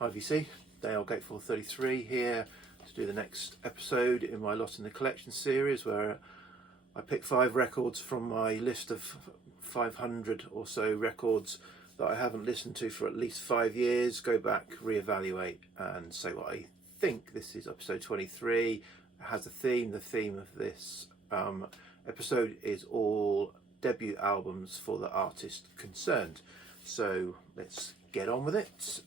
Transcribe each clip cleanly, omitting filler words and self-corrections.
IVC, Dale Gateful 33 here to do the next episode in my Lost in the Collection series, where I pick 5 records from my list of 500 or so records that I haven't listened to for at least 5 years, go back, reevaluate and say what I think. This is episode 23. It has a theme. The theme of this episode is all debut albums for the artist concerned. So let's get on with it.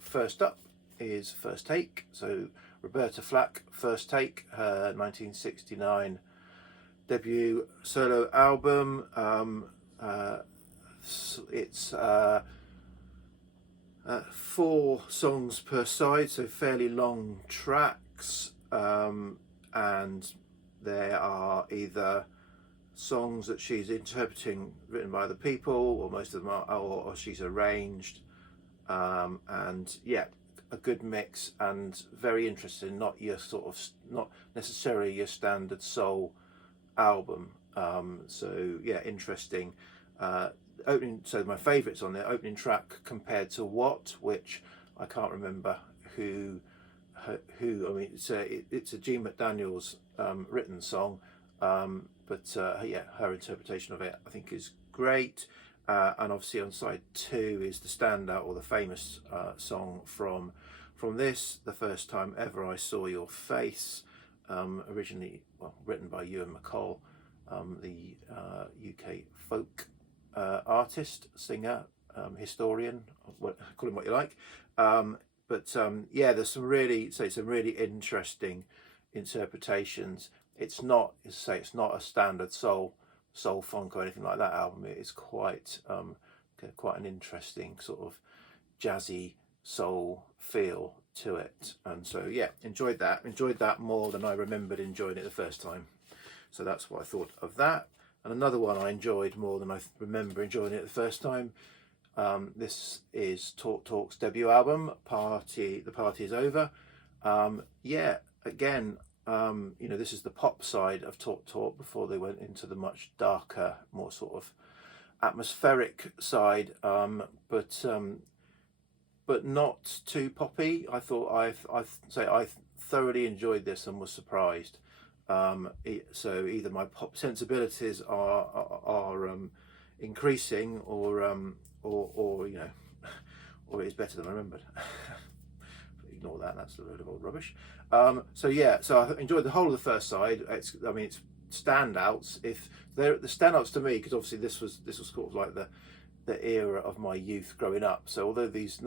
First up is First Take. So Roberta Flack, First Take, her 1969 debut solo album. It's 4 songs per side, so fairly long tracks, and there are either songs that she's interpreting written by other people, or most of them are, or she's arranged, and yeah, a good mix and very interesting. Not necessarily your standard soul album. So yeah, interesting. So my favourites on there, opening track, Compared to What, which I can't remember who. I mean, it's a Gene McDaniel's written song, but yeah, her interpretation of it I think is great. And obviously on side 2 is the standout, or the famous song from this, The First Time Ever I Saw Your Face, originally written by Ewan MacColl, the UK folk artist, singer, historian, call him what you like. But yeah, there's some really interesting interpretations. It's not a standard soul funk or anything like that album. It is quite an interesting sort of jazzy soul feel to it, and so yeah, enjoyed that more than I remembered enjoying it the first time. So that's what I thought of that. And another one I enjoyed more than I remember enjoying it the first time. This is Talk Talk's debut album, The Party Is Over. Yeah, again, this is the pop side of Talk Talk before they went into the much darker, more sort of atmospheric side, but not too poppy. I thought I thoroughly enjoyed this and was surprised. So either my pop sensibilities are increasing, or or it is better than I remembered. Ignore that. That's a load of old rubbish. So yeah, so I enjoyed the whole of the first side. It's standouts. If they're the standouts to me, because obviously this was sort of like the era of my youth growing up. So although these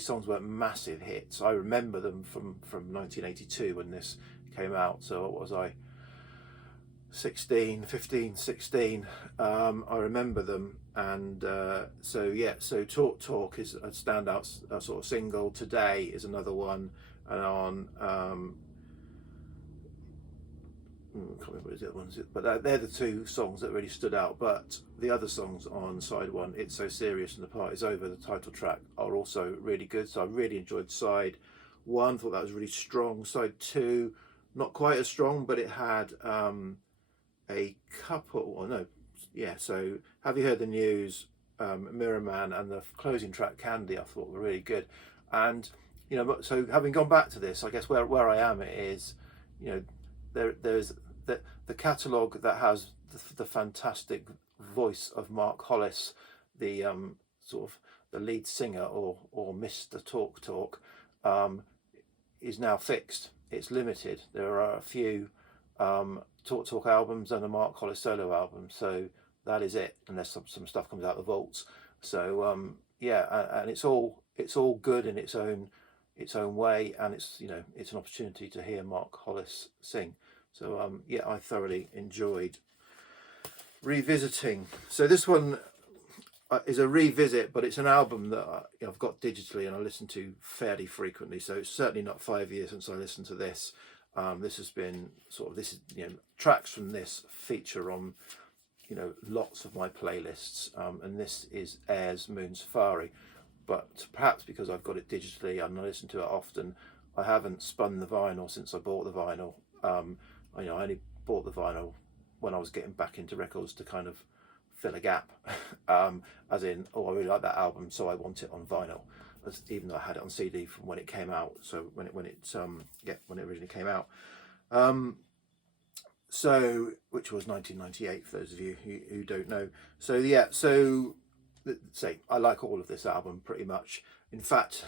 songs weren't massive hits, I remember them from 1982 when this came out. So what was I, 16? I remember them, and so yeah, so Talk is a standout sort of single. Today is another one, and on I can't remember what the other ones, but they're the 2 songs that really stood out. But the other songs on side 1, It's So Serious and The Party's Over, the title track, are also really good. So I really enjoyed side 1, thought that was really strong. Side 2, not quite as strong, but it had a couple, or no, yeah, so Have You Heard the News, Mirror Man, and the closing track, Candy, I thought were really good. And so having gone back to this, I guess where I am is, there's the catalogue that has the fantastic voice of Mark Hollis, the sort of the lead singer, or Mr. Talk Talk, is now fixed. It's limited. There are a few Talk Talk albums and a Mark Hollis solo album, so that is it, unless some stuff comes out of the vaults. So yeah, and it's all good in its own way, and it's an opportunity to hear Mark Hollis sing. So yeah, I thoroughly enjoyed revisiting. So this one is a revisit, but it's an album that I've got digitally and I listen to fairly frequently. So it's certainly not 5 years since I listened to this. This has been tracks from this feature on lots of my playlists, and this is Air's Moon Safari. But perhaps because I've got it digitally and I listen to it often, I haven't spun the vinyl since I bought the vinyl. I only bought the vinyl when I was getting back into records to kind of fill a gap, as in, oh, I really like that album, so I want it on vinyl. even though I had it on CD from when it came out. So when it originally came out. So, which was 1998 for those of you who don't know. So yeah, so say I like all of this album pretty much. In fact,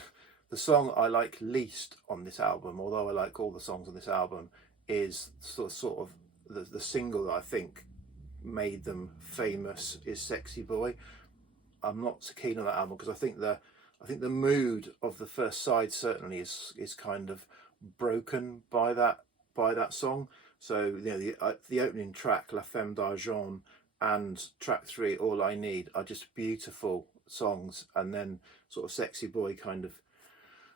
the song I like least on this album, although I like all the songs on this album, is sort of the single that I think made them famous is Sexy Boy. I'm not so keen on that album because I think the mood of the first side certainly is kind of broken by that song. So the opening track La Femme d'Argent and track 3 All I Need are just beautiful songs, and then sort of Sexy Boy kind of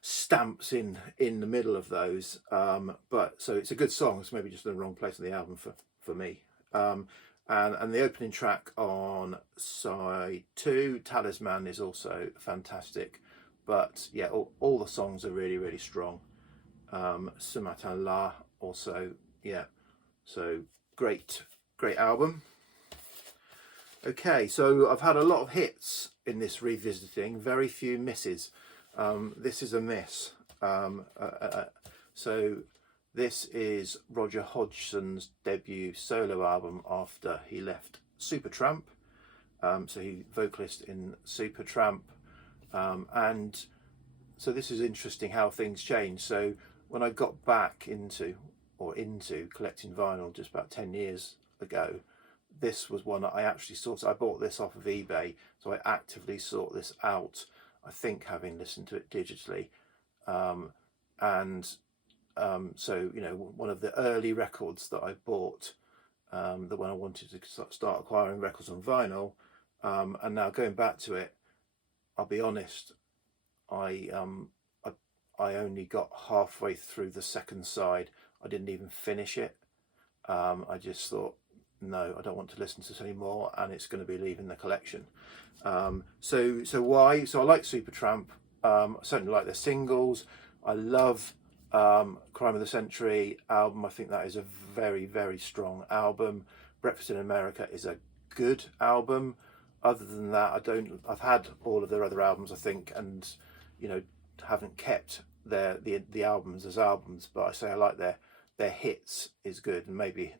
stamps in the middle of those. But so it's a good song. It's maybe just in the wrong place on the album for me. And the opening track on side 2, Talisman, is also fantastic. But yeah, all the songs are really, really strong. Ce Matin Là also, yeah. So great album. Okay, so I've had a lot of hits in this revisiting, very few misses. This is a miss. So this is Roger Hodgson's debut solo album after he left Supertramp. So he vocalist in Supertramp. And so this is interesting how things change. So when I got back into collecting vinyl just about 10 years ago, this was one that I actually sought. I bought this off of eBay, so I actively sought this out, I think having listened to it digitally. So, you know, one of the early records that I bought, that when I wanted to start acquiring records on vinyl, and now going back to it, I'll be honest, I only got halfway through the second side. I didn't even finish it. I just thought, no, I don't want to listen to this anymore, and it's going to be leaving the collection. So why? So I like Supertramp. I certainly like their singles. I love Crime of the Century album. I think that is a very, very strong album. Breakfast in America is a good album. Other than that, I've had all of their other albums, I think, and you know, haven't kept the albums as albums, but I say I like their hits is good, and maybe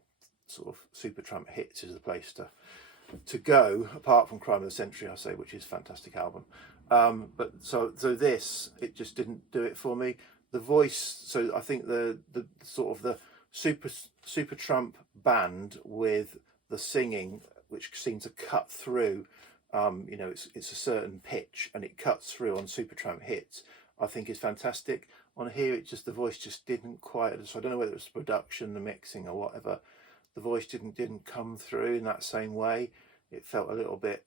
sort of Supertramp hits is the place to go, apart from Crime of the Century, I say, which is a fantastic album. But so this, it just didn't do it for me. The voice, so I think the sort of the Supertramp band with the singing, which seemed to cut through, you know, it's a certain pitch and it cuts through on Supertramp hits, I think is fantastic. On here, it just, the voice just didn't quite, so I don't know whether it was the production, the mixing or whatever, the voice didn't come through in that same way. It felt a little bit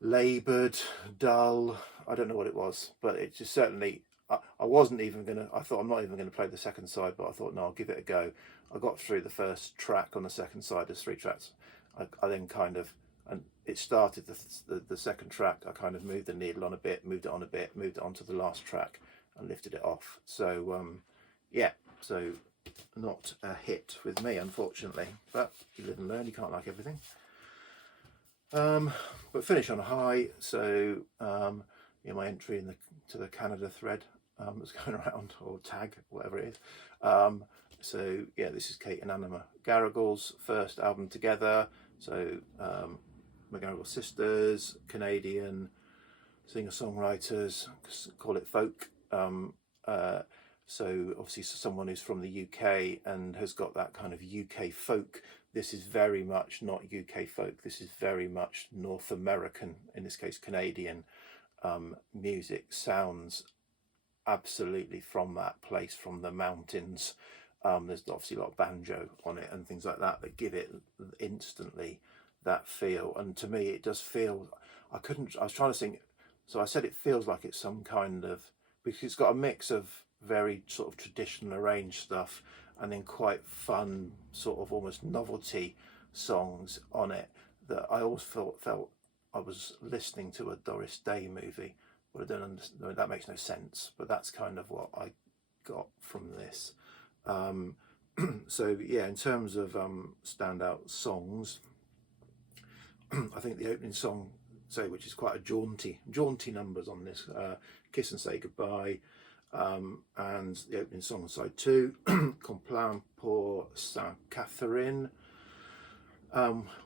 laboured, dull, I don't know what it was, but it just certainly, I wasn't even gonna, I thought I'm not even gonna play the second side, but I thought, no, I'll give it a go. I got through the first track on the second side, there's 3 tracks. I then kind of, and it started the second track, I kind of moved the needle on a bit, moved it on a bit, moved it on to the last track and lifted it off. So yeah, so not a hit with me, unfortunately, but you live and learn, you can't like everything. But finish on a high. So yeah, my entry to the Canada thread that's going around, or tag, whatever it is. So yeah, this is Kate and Anna McGarrigle's first album together. So McGarrigle sisters, Canadian singer-songwriters, call it folk. So obviously someone who's from the UK and has got that kind of UK folk. This is very much not UK folk. This is very much North American, in this case Canadian, music. Sounds absolutely from that place, from the mountains. There's obviously a lot of banjo on it and things like that give it instantly that feel. And to me, it does feel, I was trying to sing, so I said it feels like it's some kind of, because it's got a mix of very sort of traditional arranged stuff and then quite fun, sort of almost novelty songs on it, that I always felt I was listening to a Doris Day movie. But I don't understand, that makes no sense, but that's kind of what I got from this. So yeah, in terms of standout songs, I think the opening song, so which is quite a jaunty numbers on this. Kiss and Say Goodbye, and the opening song on side 2, Compline pour Saint Catherine,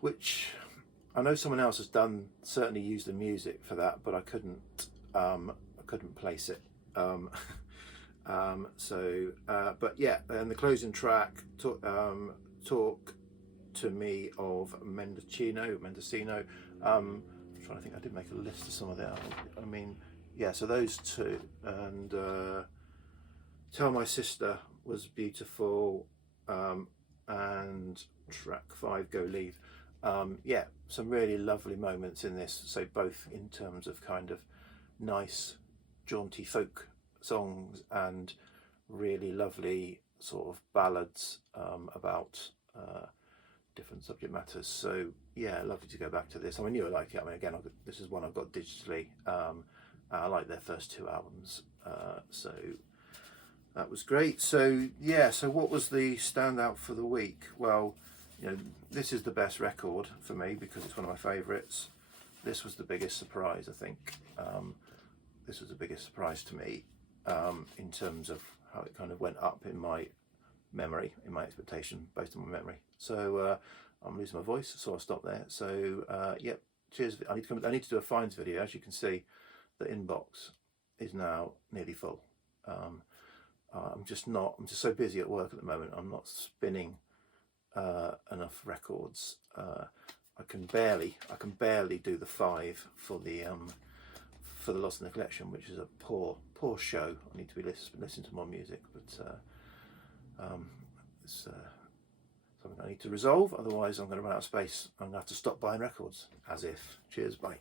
which I know someone else has done, certainly used the music for that, but I couldn't place it. But yeah, and the closing track, Talk to Me of Mendocino. I'm trying to think, I did make a list of some of that. I mean, yeah, so those two, and Tell My Sister was beautiful, and track 5, Go Leave. Yeah, some really lovely moments in this, so both in terms of kind of nice jaunty folk songs and really lovely sort of ballads about different subject matters. So yeah, lovely to go back to this. I mean, you like it. I mean, again, this is one I've got digitally. I like their first 2 albums, so that was great. So yeah, so what was the standout for the week? Well, you know, this is the best record for me because it's one of my favourites. This was the biggest surprise, I think. This was the biggest surprise to me, in terms of how it kind of went up in my memory, in my expectation, based on my memory. So I'm losing my voice, so I'll stop there. So yep, cheers. I need to do a finds video. As you can see, the inbox is now nearly full. I'm just so busy at work at the moment. I'm not spinning enough records. I can barely do the 5 for the Lost in the Collection, which is a poor show. I need to be listening to more music, but it's something I need to resolve. Otherwise, I'm going to run out of space. I'm going to have to stop buying records. As if. Cheers. Bye.